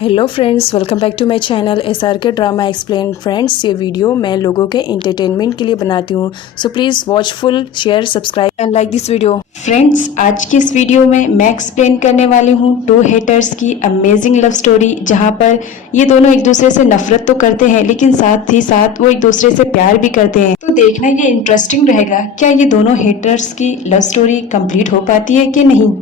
Hello friends, welcome back to my channel SRK drama explain. Friends, ये video मैं लोगों के एंटरटेनमेंट के लिए बनाती हूँ, so please watch full, share, subscribe and like this video. Friends, आज की इस वीडियो में मैं एक्सप्लेन करने वाली हूँ टू हेटर्स की अमेजिंग लव स्टोरी, जहाँ पर ये दोनों एक दूसरे से नफरत तो करते हैं लेकिन साथ ही साथ वो एक दूसरे से प्यार भी करते हैं। तो देखना ये इंटरेस्टिंग रहेगा, क्या ये दोनों हेटर्स की लव स्टोरी कंप्लीट हो पाती है कि नहीं।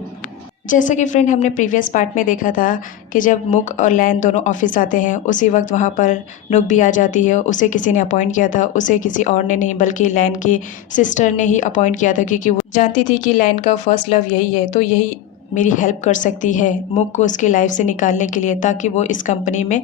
जैसा कि फ्रेंड हमने प्रीवियस पार्ट में देखा था कि जब मुक और लैन दोनों ऑफिस आते हैं उसी वक्त वहाँ पर नुक भी आ जाती है। उसे किसी ने अपॉइंट किया था, उसे किसी और ने नहीं बल्कि लैन की सिस्टर ने ही अपॉइंट किया था, क्योंकि वो जानती थी कि लैन का फर्स्ट लव यही है, तो यही मेरी हेल्प कर सकती है मुक को उसकी लाइफ से निकालने के लिए, ताकि वो इस कंपनी में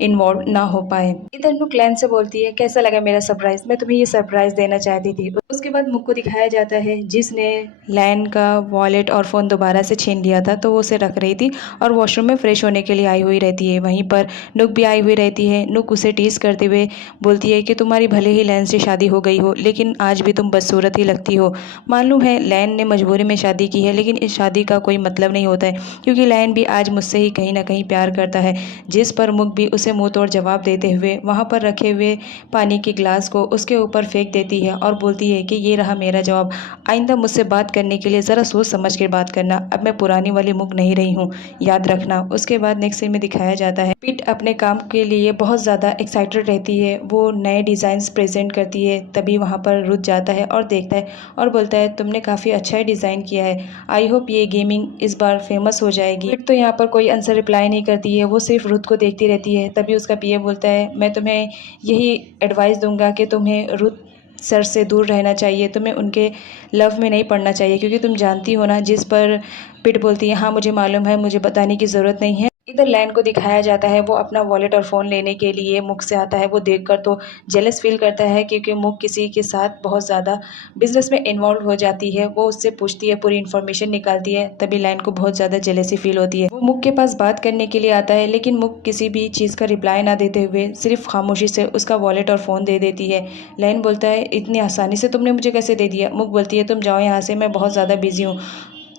इन्वॉल्व ना हो पाए। इधर मुक लैन से बोलती है, कैसा लगा मेरा सरप्राइज, मैं तुम्हें ये सरप्राइज देना चाहती थी। उसके बाद मुक को दिखाया जाता है जिसने लैन का वॉलेट और फ़ोन दोबारा से छीन लिया था, तो वो उसे रख रही थी और वॉशरूम में फ्रेश होने के लिए आई हुई रहती है। वहीं पर नुक भी आई हुई रहती है। नुक उसे टीज करते हुए बोलती है कि तुम्हारी भले ही लैन से शादी हो गई हो, लेकिन आज भी तुम बदसूरत ही लगती हो। मालूम है लैन ने मजबूरी में शादी की है, लेकिन इस शादी का कोई मतलब नहीं होता है, क्योंकि लैन भी आज मुझसे ही कहीं ना कहीं प्यार करता है। जिस पर मुक भी उसे मुंह तोड़ जवाब देते हुए वहाँ पर रखे हुए पानी के गिलास को उसके ऊपर फेंक देती है और बोलती है कि ये रहा मेरा जवाब, आइंदा मुझसे बात करने के लिए ज़रा सोच समझ कर बात करना, अब मैं पुरानी वाली मुक नहीं रही हूँ, याद रखना। उसके बाद नेक्स्ट सीन में दिखाया जाता है पिट अपने काम के लिए बहुत ज़्यादा एक्साइटेड रहती है, वो नए डिज़ाइंस प्रेजेंट करती है। तभी वहाँ पर रुक जाता है और देखता है और बोलता है, तुमने काफ़ी अच्छा ही डिज़ाइन किया है, आई होप ये गेमिंग इस बार फेमस हो जाएगी। पिट तो यहाँ पर कोई आंसर रिप्लाई नहीं करती है, वो सिर्फ रुत को देखती रहती है। तभी उसका पीए बोलता है, मैं तुम्हें यही एडवाइस दूंगा कि तुम्हें रुत सर से दूर रहना चाहिए, तुम्हें उनके लव में नहीं पड़ना चाहिए, क्योंकि तुम जानती हो ना। जिस पर पिट बोलती है, हाँ मुझे मालूम है, मुझे बताने की ज़रूरत नहीं है। इधर लैन को दिखाया जाता है, वो अपना वॉलेट और फ़ोन लेने के लिए मुक से आता है। वो देखकर तो जेलस फील करता है, क्योंकि मुक किसी के साथ बहुत ज़्यादा बिजनेस में इन्वॉल्व हो जाती है। वो उससे पूछती है, पूरी इन्फॉर्मेशन निकालती है। तभी लैन को बहुत ज़्यादा जेलसी फील होती है। वो मुक के पास बात करने के लिए आता है, लेकिन मुक किसी भी चीज़ का रिप्लाई ना देते हुए सिर्फ खामोशी से उसका वॉलेट और फ़ोन दे देती है। लैन बोलता है, इतनी आसानी से तुमने मुझे कैसे दे दिया। मुक बोलती है, तुम जाओ यहाँ से, मैं बहुत ज़्यादा बिजी हूँ।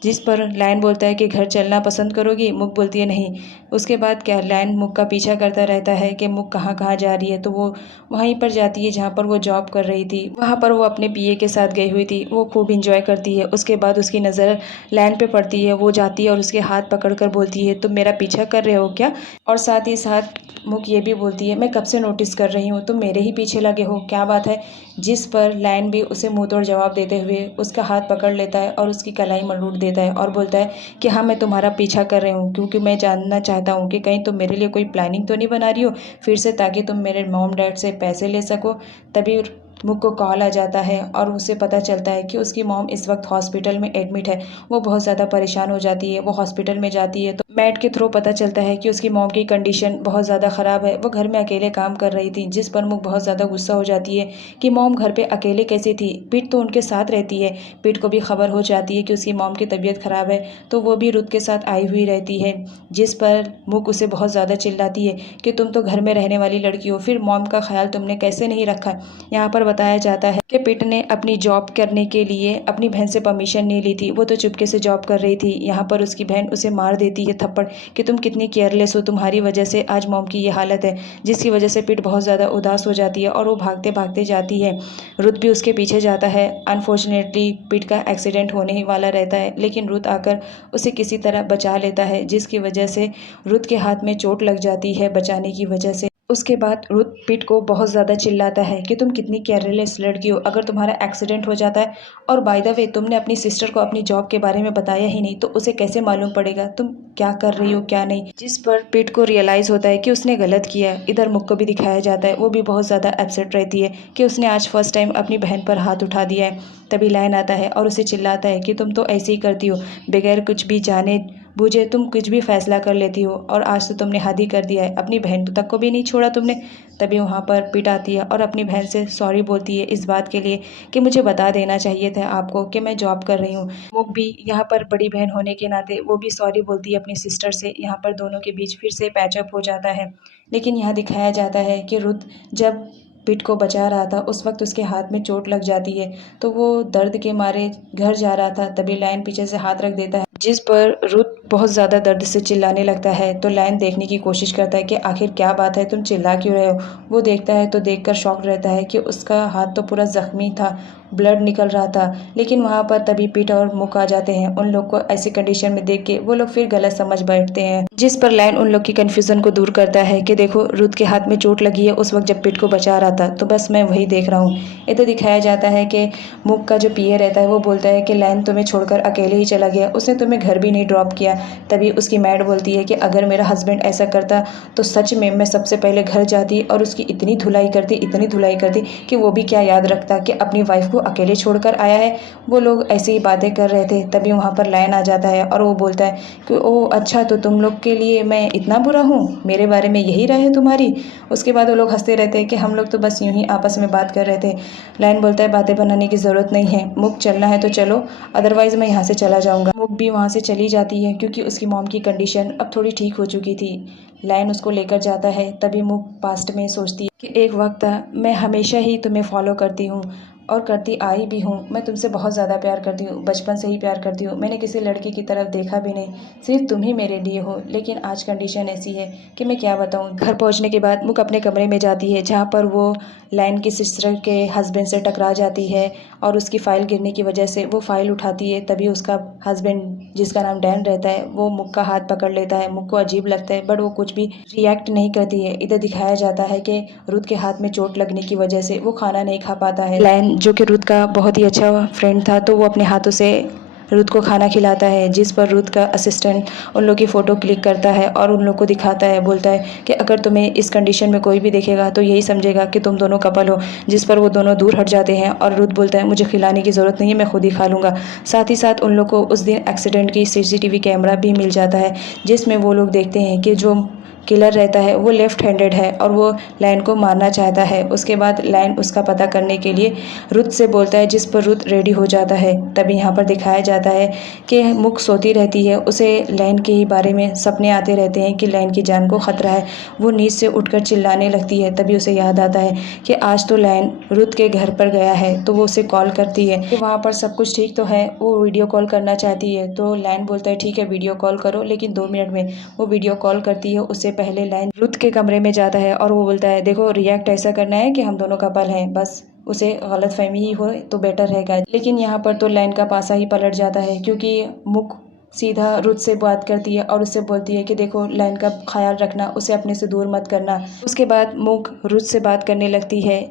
जिस पर लैन बोलता है कि घर चलना पसंद करोगी। मुक बोलती है नहीं। उसके बाद क्या लैन मुक का पीछा करता रहता है कि मुक कहाँ कहाँ जा रही है, तो वो वहीं पर जाती है जहाँ पर वो जॉब कर रही थी। वहाँ पर वो अपने पीए के साथ गई हुई थी, वो खूब इंजॉय करती है। उसके बाद उसकी नज़र लैन पे पड़ती है, वो जाती है और उसके हाथ पकड़ कर बोलती है, तुम मेरा पीछा कर रहे हो क्या। और साथ ही साथ मुक ये भी बोलती है, मैं कब से नोटिस कर रही हूँ, तुम मेरे ही पीछे लगे हो, क्या बात है। जिस पर लैन भी उसे मुंह तोड़ जवाब देते हुए उसका हाथ पकड़ लेता है और उसकी कलाई मरोड़ देता है और बोलता है कि हाँ मैं तुम्हारा पीछा कर रही हूँ, क्योंकि मैं जानना चाहता हूँ कि कहीं तुम मेरे लिए कोई प्लानिंग तो नहीं बना रही हो फिर से, ताकि तुम मेरे मॉम डैड से पैसे ले सको। तभी मुक को कॉल आ जाता है और उसे पता चलता है कि उसकी मॉम इस वक्त हॉस्पिटल में एडमिट है। वो बहुत ज़्यादा परेशान हो जाती है। वो हॉस्पिटल में जाती है तो मैट के थ्रू पता चलता है कि उसकी मॉम की कंडीशन बहुत ज़्यादा ख़राब है। वो घर में अकेले काम कर रही थी, जिस पर मुक बहुत ज़्यादा गुस्सा हो जाती है कि मॉम घर पे अकेले कैसी थी, पिट तो उनके साथ रहती है। पिट को भी खबर हो जाती है कि उसकी मॉम की तबीयत ख़राब है, तो वो भी रुत के साथ आई हुई रहती है। जिस पर मुक उसे बहुत ज़्यादा चिल्लाती है कि तुम तो घर में रहने वाली लड़की हो, फिर मॉम का ख्याल तुमने कैसे नहीं रखा। यहाँ पर बताया जाता है कि पिट ने अपनी जॉब करने के लिए अपनी बहन से परमिशन नहीं ली थी, वो तो चुपके से जॉब कर रही थी। यहाँ पर उसकी बहन उसे मार देती है थप्पड़ कि तुम कितनी केयरलेस हो, तुम्हारी वजह से आज मॉम की ये हालत है। जिसकी वजह से पिट बहुत ज़्यादा उदास हो जाती है और वो भागते भागते जाती है। रुत भी उसके पीछे जाता है। अनफॉर्चुनेटली पिट का एक्सीडेंट होने ही वाला रहता है, लेकिन रुत आकर उसे किसी तरह बचा लेता है, जिसकी वजह से रुत के हाथ में चोट लग जाती है बचाने की वजह से। उसके बाद रुत पिट को बहुत ज़्यादा चिल्लाता है कि तुम कितनी केयरलेस लड़की हो, अगर तुम्हारा एक्सीडेंट हो जाता है और बाय द वे तुमने अपनी सिस्टर को अपनी जॉब के बारे में बताया ही नहीं, तो उसे कैसे मालूम पड़ेगा तुम क्या कर रही हो क्या नहीं। जिस पर पिट को रियलाइज़ होता है कि उसने गलत किया है। इधर मुक को भी दिखाया जाता है, वो भी बहुत ज़्यादा अपसेट रहती है कि उसने आज फर्स्ट टाइम अपनी बहन पर हाथ उठा दिया है। तभी लाइन आता है और उसे चिल्लाता है कि तुम तो ऐसे ही करती हो, बगैर कुछ भी जाने बूझे तुम कुछ भी फैसला कर लेती हो, और आज तो तुमने हद ही कर दिया है, अपनी बहन तक को भी नहीं छोड़ा तुमने। तभी वहाँ पर पिट आती है और अपनी बहन से सॉरी बोलती है इस बात के लिए कि मुझे बता देना चाहिए था आपको कि मैं जॉब कर रही हूँ। वो भी यहाँ पर बड़ी बहन होने के नाते वो भी सॉरी बोलती है अपनी सिस्टर से। यहाँ पर दोनों के बीच फिर से पैचअप हो जाता है। लेकिन यहाँ दिखाया जाता है कि रुत जब पिट को बचा रहा था उस वक्त उसके हाथ में चोट लग जाती है, तो वो दर्द के मारे घर जा रहा था। तभी लायन पीछे से हाथ रख देता है, जिस पर रुत बहुत ज़्यादा दर्द से चिल्लाने लगता है। तो लायन देखने की कोशिश करता है कि आखिर क्या बात है, तुम चिल्ला क्यों रहे हो। वो देखता है तो देखकर शॉक रहता है कि उसका हाथ तो पूरा जख्मी था, ब्लड निकल रहा था। लेकिन वहाँ पर तभी पिट और मुक आ जाते हैं। उन लोग को ऐसी कंडीशन में देख के वो लोग फिर गलत समझ बैठते हैं, जिस पर लायन उन लोग की कन्फ्यूज़न को दूर करता है कि देखो रुत के हाथ में चोट लगी है उस वक्त जब पिट को बचा रहा था, तो बस मैं वही देख रहा हूँ। ये तो दिखाया जाता है कि मुक का जो पीए रहता है वो बोलता है कि लायन तुम्हें छोड़कर अकेले ही चला गया, उसने तुम्हें घर भी नहीं ड्रॉप किया। तभी उसकी मैड बोलती है कि अगर मेरा हस्बैंड ऐसा करता तो सच में मैं सबसे पहले घर जाती और उसकी इतनी धुलाई करती कि वो भी क्या याद रखता कि अपनी वाइफ को अकेले छोड़कर आया है। वो लोग ऐसी ही बातें कर रहे थे। तभी वहाँ पर लायन आ जाता है और वो बोलता है कि ओह अच्छा, तो तुम लोग के लिए मैं इतना बुरा हूँ, मेरे बारे में यही राय है तुम्हारी। उसके बाद वो लोग हंसते रहते हैं कि हम लोग तो बस यूं ही आपस में बात कर रहे थे। लायन बोलता है बातें बनाने की ज़रूरत नहीं है, मुक चलना है तो चलो, अदरवाइज़ मैं यहाँ से चला जाऊँगा। मुक भी वहाँ से चली जाती है क्योंकि उसकी मॉम की कंडीशन अब थोड़ी ठीक हो चुकी थी। लायन उसको लेकर जाता है। तभी मुक पास्ट में सोचती है कि एक वक्त था, मैं हमेशा ही तुम्हें फॉलो करती हूँ और करती आई भी हूँ। मैं तुमसे बहुत ज़्यादा प्यार करती हूँ, बचपन से ही प्यार करती हूँ। मैंने किसी लड़की की तरफ देखा भी नहीं, सिर्फ तुम ही मेरे लिए हो। लेकिन आज कंडीशन ऐसी है कि मैं क्या बताऊँ। घर पहुँचने के बाद मुक अपने कमरे में जाती है, जहाँ पर वो लायन की सिस्टर के हस्बैंड से टकरा जाती है और उसकी फ़ाइल गिरने की वजह से वो फ़ाइल उठाती है। तभी उसका हस्बैंड, जिसका नाम डैन रहता है, वो मुक का हाथ पकड़ लेता है। मुक को अजीब लगता है बट वो कुछ भी रिएक्ट नहीं करती है। इधर दिखाया जाता है कि रुत के हाथ में चोट लगने की वजह से वो खाना नहीं खा पाता है। लायन, जो कि रुत का बहुत ही अच्छा फ्रेंड था, तो वो अपने हाथों से रुत को खाना खिलाता है, जिस पर रुत का असिस्टेंट उन लोग की फ़ोटो क्लिक करता है और उन लोग को दिखाता है। बोलता है कि अगर तुम्हें इस कंडीशन में कोई भी देखेगा तो यही समझेगा कि तुम दोनों कपल हो, जिस पर वो दोनों दूर हट जाते हैं। और रुत बोलता है मुझे खिलाने की ज़रूरत नहीं है, मैं खुद ही खा लूँगा। साथ ही साथ उन लोग को उस दिन एक्सीडेंट की CCTV कैमरा भी मिल जाता है, जिसमें वो लोग देखते हैं कि जो किलर रहता है वो लेफ़्ट हैंडेड है और वो लायन को मारना चाहता है। उसके बाद लायन उसका पता करने के लिए रुत से बोलता है, जिस पर रुत रेडी हो जाता है। तभी यहाँ पर दिखाया जाता है कि मुक सोती रहती है, उसे लायन के ही बारे में सपने आते रहते हैं कि लायन की जान को ख़तरा है। वो नींद से उठकर चिल्लाने लगती है। तभी उसे याद आता है कि आज तो लायन रुत के घर पर गया है, तो वो उसे कॉल करती है कि वहाँ पर सब कुछ ठीक तो है। वो वीडियो कॉल करना चाहती है, तो लायन बोलता है ठीक है वीडियो कॉल करो, लेकिन 2 मिनट में। वो वीडियो कॉल करती है। उससे पहले लायन रुत के कमरे में जाता है और वो बोलता है देखो रिएक्ट ऐसा करना है कि हम दोनों कपल हैं, बस उसे गलतफहमी ही हो तो बेटर रहेगा। लेकिन यहाँ पर तो लायन का पासा ही पलट जाता है, क्योंकि मुक सीधा रुत से बात करती है और उससे बोलती है कि देखो लायन का ख्याल रखना, उसे अपने से दूर मत करना। उसके बाद मुक रुत से बात करने लगती है।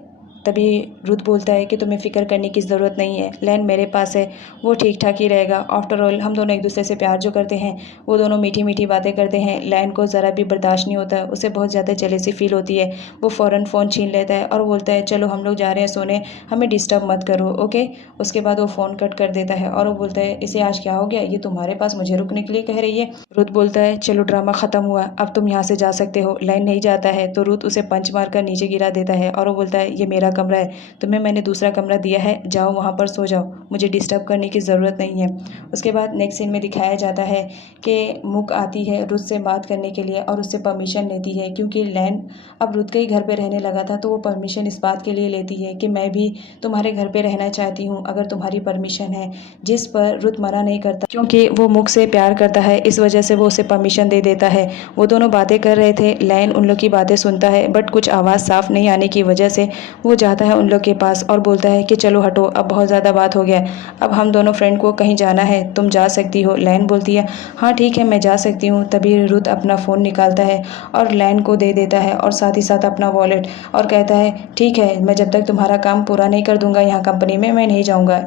तभी रुत बोलता है कि तुम्हें फ़िक्र करने की ज़रूरत नहीं है, लायन मेरे पास है, वो ठीक ठाक ही रहेगा। आफ्टर ऑल हम दोनों एक दूसरे से प्यार जो करते हैं, वो दोनों मीठी मीठी बातें करते हैं। लायन को ज़रा भी बर्दाश्त नहीं होता, उसे बहुत ज़्यादा जेलसी फील होती है। वो फ़ौरन फ़ोन छीन लेता है और बोलता है चलो हम लोग जा रहे हैं सोने, हमें डिस्टर्ब मत करो, ओके। उसके बाद वो फ़ोन कट कर देता है और वो बोलता है इसे आज क्या हो गया, ये तुम्हारे पास मुझे रुकने के लिए कह रही है। रुत बोलता है चलो ड्रामा ख़त्म हुआ, अब तुम यहाँ से जा सकते हो। लायन नहीं जाता है तो रुत उसे पंच मारकर नीचे गिरा देता है और वो बोलता है ये मेरा कमरा है, तुम्हें मैंने दूसरा कमरा दिया है, जाओ वहाँ पर सो जाओ, मुझे डिस्टर्ब करने की ज़रूरत नहीं है। उसके बाद नेक्स्ट सीन में दिखाया जाता है कि मुक आती है रुत से बात करने के लिए और उससे परमिशन लेती है, क्योंकि लायन अब रुत के ही घर पे रहने लगा था, तो वो परमिशन इस बात के लिए लेती है कि मैं भी तुम्हारे घर पे रहना चाहती हूँ अगर तुम्हारी परमिशन है। जिस पर रुत मना नहीं करता, क्योंकि वो मुक से प्यार करता है, इस वजह से वो उसे परमिशन दे देता है। वो दोनों बातें कर रहे थे, लायन उन लोग की बातें सुनता है बट कुछ आवाज़ साफ नहीं आने की वजह से वो जाता है उन लोग के पास और बोलता है कि चलो हटो, अब बहुत ज़्यादा बात हो गया, अब हम दोनों फ्रेंड को कहीं जाना है, तुम जा सकती हो। लायन बोलती है हाँ ठीक है मैं जा सकती हूँ। तभी रुत अपना फ़ोन निकालता है और लायन को दे देता है और साथ ही साथ अपना वॉलेट, और कहता है ठीक है मैं जब तक तुम्हारा काम पूरा नहीं कर दूंगा यहाँ कंपनी में, मैं नहीं जाऊँगा,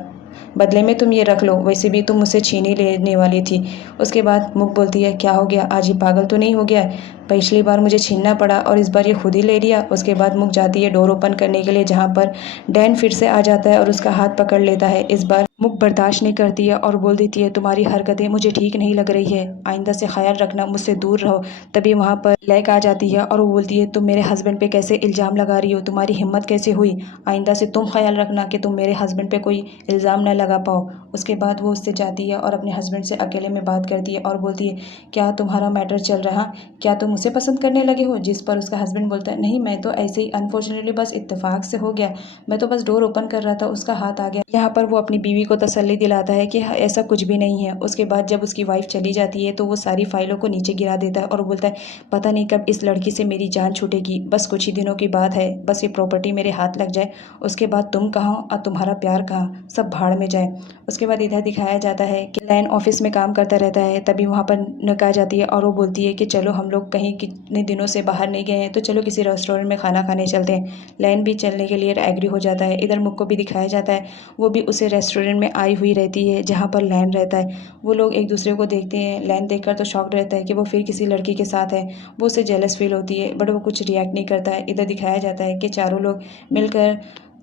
बदले में तुम ये रख लो, वैसे भी तुम मुझसे छीन ही लेने वाली थी। उसके बाद मुक बोलती है क्या हो गया, आज ये पागल तो नहीं हो गया, पिछली बार मुझे छीनना पड़ा और इस बार ये खुद ही ले लिया। उसके बाद मुक जाती है डोर ओपन करने के लिए, जहाँ पर डैन फिर से आ जाता है और उसका हाथ पकड़ लेता है। इस बार मुख बर्दाश्त नहीं करती है और बोल देती है तुम्हारी हरकतें मुझे ठीक नहीं लग रही है, आइंदा से ख्याल रखना, मुझसे दूर रहो। तभी वहाँ पर लैक आ जाती है और वो बोलती है तुम मेरे हस्बैंड पे कैसे इल्ज़ाम लगा रही हो, तुम्हारी हिम्मत कैसे हुई, आइंदा से तुम ख्याल रखना कि तुम मेरे हस्बैंड पे कोई इल्ज़ाम न लगा पाओ। उसके बाद वो उससे जाती है और अपने हस्बैंड से अकेले में बात करती है और बोलती है क्या तुम्हारा मैटर चल रहा, क्या तुम उसे पसंद करने लगे हो। जिस पर उसका हस्बैंड बोलता है नहीं, मैं तो ऐसे ही अनफॉर्चुनेटली बस इत्तेफाक से हो गया, मैं तो बस डोर ओपन कर रहा था, उसका हाथ आ गया। यहाँ पर वो अपनी बीवी को तसल्ली दिलाता है कि ऐसा कुछ भी नहीं है। उसके बाद जब उसकी वाइफ चली जाती है तो वो सारी फाइलों को नीचे गिरा देता है और बोलता है पता नहीं कब इस लड़की से मेरी जान छूटेगी, बस कुछ ही दिनों की बात है, बस ये प्रॉपर्टी मेरे हाथ लग जाए, उसके बाद तुम कहाँ और तुम्हारा प्यार कहाँ, सब भाड़ में जाए। उसके बाद इधर दिखाया जाता है कि लैन ऑफिस में काम करता रहता है। तभी वहाँ पर नक आ जाती है और वो बोलती है कि चलो हम लोग कहीं कितने दिनों से बाहर नहीं गए हैं, तो चलो किसी रेस्टोरेंट में खाना खाने चलते हैं। लैन भी चलने के लिए एग्री हो जाता है। इधर मुक को भी दिखाया जाता है, वो भी उसे रेस्टोरेंट में आई हुई रहती है जहाँ पर लैन रहता है। वो लोग एक दूसरे को देखते हैं। लैन देखकर तो शॉक्ड रहता है कि वो फिर किसी लड़की के साथ है। वो उसे जेलस फील होती है बट वो कुछ रिएक्ट नहीं करता है। इधर दिखाया जाता है कि चारों लोग मिलकर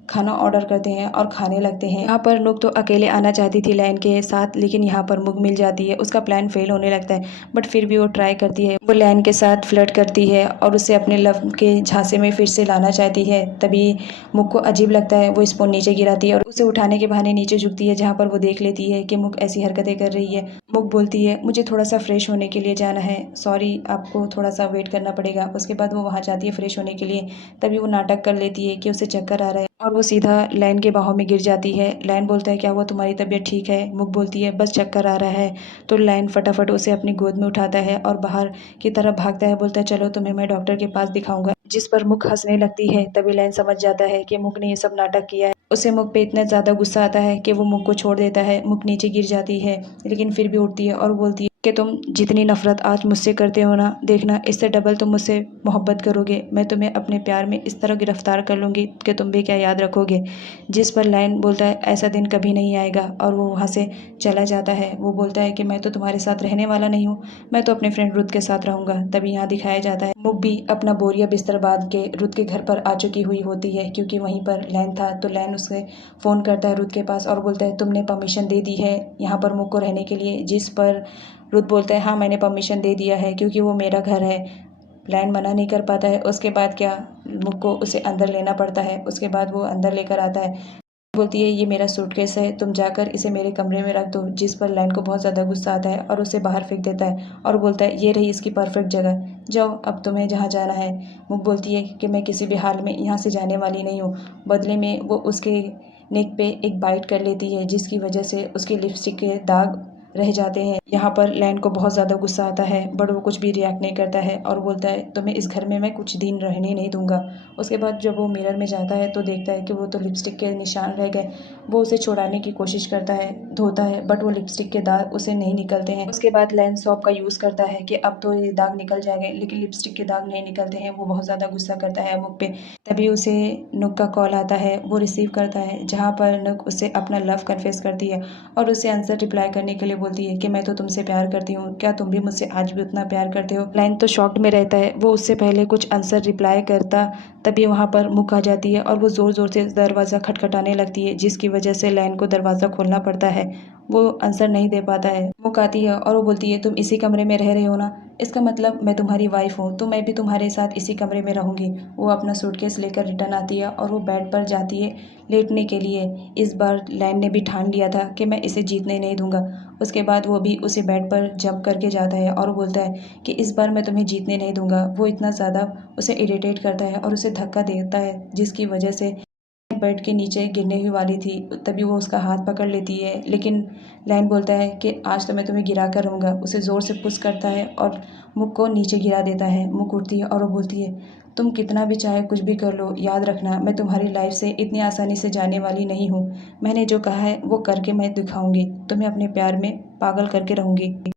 खाना ऑर्डर करते हैं और खाने लगते हैं। यहाँ पर नुक तो अकेले आना चाहती थी लैन के साथ, लेकिन यहाँ पर मुक मिल जाती है। उसका प्लान फेल होने लगता है बट फिर भी वो ट्राई करती है। वो लैन के साथ फ्लर्ट करती है और उसे अपने लव के झांसे में फिर से लाना चाहती है। तभी मुक को अजीब लगता है, वो स्पून नीचे गिराती है और उसे उठाने के बहाने नीचे झुकती है, जहाँ पर वो देख लेती है कि मुक ऐसी हरकतें कर रही है। मुक बोलती है मुझे थोड़ा सा फ्रेश होने के लिए जाना है, सॉरी आपको थोड़ा सा वेट करना पड़ेगा। उसके बाद वो वहाँ जाती है फ्रेश होने के लिए। तभी वो नाटक कर लेती है कि उसे चक्कर आ रहा है और वो सीधा लैन के बाहों में गिर जाती है। लैन बोलता है क्या हुआ, तुम्हारी तबीयत ठीक है। मुक बोलती है बस चक्कर आ रहा है। तो लैन फटाफट उसे अपनी गोद में उठाता है और बाहर की तरफ भागता है। बोलता है चलो तुम्हें मैं डॉक्टर के पास दिखाऊंगा। जिस पर मुक हंसने लगती है। तभी लैन समझ जाता है कि मुक ने ये सब नाटक किया है। उसे मुक पे इतना ज़्यादा गुस्सा आता है कि वो मुक को छोड़ देता है। मुक नीचे गिर जाती है लेकिन फिर भी उठती है और बोलती है कि तुम जितनी नफरत आज मुझसे करते हो ना, देखना इससे डबल तुम मुझसे मोहब्बत करोगे। मैं तुम्हें अपने प्यार में इस तरह गिरफ्तार कर लूँगी कि तुम भी क्या याद रखोगे। जिस पर लाइन बोलता है ऐसा दिन कभी नहीं आएगा और वो वहाँ से चला जाता है। वो बोलता है कि मैं तो तुम्हारे साथ रहने वाला नहीं हूँ, मैं तो अपने फ्रेंड रुत के साथ रहूँगा। तभी यहाँ दिखाया जाता है मुक भी अपना बोरिया बिस्तर बांध के रुत के घर पर आ चुकी हुई होती है, क्योंकि वहीं पर लैन था। तो लैन उससे फ़ोन करता है रुत के पास और बोलता है तुमने परमिशन दे दी है यहाँ पर मुक को रहने के लिए। जिस पर रुत बोलता है हाँ मैंने परमिशन दे दिया है क्योंकि वो मेरा घर है। लैन मना नहीं कर पाता है। उसके बाद क्या, मुक को उसे अंदर लेना पड़ता है। उसके बाद वो अंदर लेकर आता है। बोलती है ये मेरा सूटकेस है, तुम जाकर इसे मेरे कमरे में रख दो। जिस पर लैन को बहुत ज़्यादा गुस्सा आता है और उसे बाहर फेंक देता है और बोलता है ये रही इसकी परफेक्ट जगह, जाओ अब तुम्हें जहाँ जाना है। मुक बोलती है कि मैं किसी भी हाल में यहाँ से जाने वाली नहीं हूँ। बदले में वो उसके नेक पे एक बाइट कर लेती है, जिसकी वजह से उसकी लिपस्टिक के दाग रह जाते हैं। यहाँ पर लैन को बहुत ज़्यादा गुस्सा आता है बट वो कुछ भी रिएक्ट नहीं करता है और बोलता है तुम्हें इस घर में मैं कुछ दिन रहने नहीं दूंगा। उसके बाद जब वो मिरर में जाता है तो देखता है कि वो तो लिपस्टिक के निशान रह गए। वो उसे छुड़ाने की कोशिश करता है, धोता है बट वो लिपस्टिक के दाग उसे नहीं निकलते हैं। उसके बाद लैन सॉप का यूज़ करता है कि अब तो ये दाग निकल जाएंगे, लेकिन लिपस्टिक के दाग नहीं निकलते हैं। वो बहुत ज़्यादा गुस्सा करता है मुक पे। तभी उसे नुक का कॉल आता है, वो रिसीव करता है, जहाँ पर नुक उससे अपना लव कन्फेस करती है और उसे आंसर रिप्लाई करने के लिए बोलती है कि मैं तो तुमसे प्यार करती हूँ, क्या तुम भी मुझसे आज भी उतना प्यार करते हो। लैन तो शॉक्ड में रहता है, वो उससे पहले कुछ आंसर रिप्लाई करता। तभी वहाँ पर मुक आ जाती है और वो ज़ोर ज़ोर से दरवाज़ा खटखटाने लगती है, जिसकी वजह से लैन को दरवाज़ा खोलना पड़ता है। वो आंसर नहीं दे पाता है। मुक आती है और वो बोलती है तुम इसी कमरे में रह रहे हो ना, इसका मतलब मैं तुम्हारी वाइफ हूँ, तो मैं भी तुम्हारे साथ इसी कमरे में रहूँगी। वो अपना सूटकेस लेकर रिटर्न आती है और वो बेड पर जाती है लेटने के लिए। इस बार लैन ने भी ठान लिया था कि मैं इसे जीतने नहीं दूंगा। उसके बाद वो भी उसे बेड पर जंप करके जाता है और बोलता है कि इस बार मैं तुम्हें जीतने नहीं दूंगा। वो इतना ज़्यादा उसे इरिटेट करता है और उसे धक्का देता है, जिसकी वजह से बेड के नीचे गिरने ही वाली थी। तभी वो उसका हाथ पकड़ लेती है, लेकिन लैन बोलता है कि आज तो मैं तुम्हें गिरा कर रहूँगा। उसे ज़ोर से पुश करता है और मुक को नीचे गिरा देता है। मुक उठती है और वो बोलती है तुम कितना भी चाहे कुछ भी कर लो, याद रखना मैं तुम्हारी लाइफ से इतनी आसानी से जाने वाली नहीं हूँ। मैंने जो कहा है वो करके मैं दिखाऊंगी, तुम्हें अपने प्यार में पागल करके रहूँगी।